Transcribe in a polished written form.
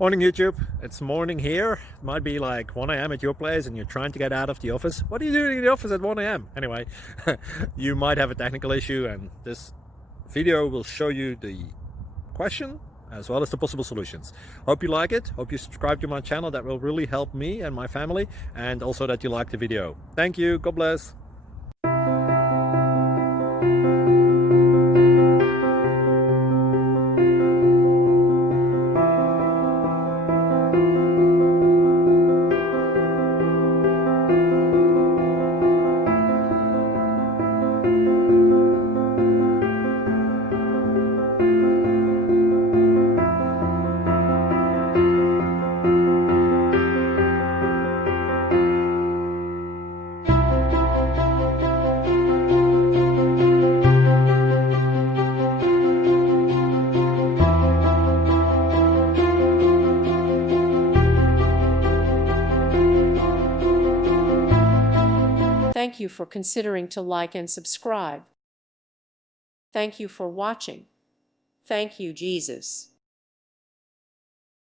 Morning YouTube, it's morning here. It might be like 1 a.m. at your place and you're trying to get out of the office. What are you doing in the office at 1 a.m.? Anyway, you might have a technical issue and this video will show you the question as well as the possible solutions. Hope you like it, hope you subscribe to my channel. That will really help me and my family, and also that you like the video. Thank you, God bless. Thank you for considering to like and subscribe. Thank you for watching. Thank you, Jesus.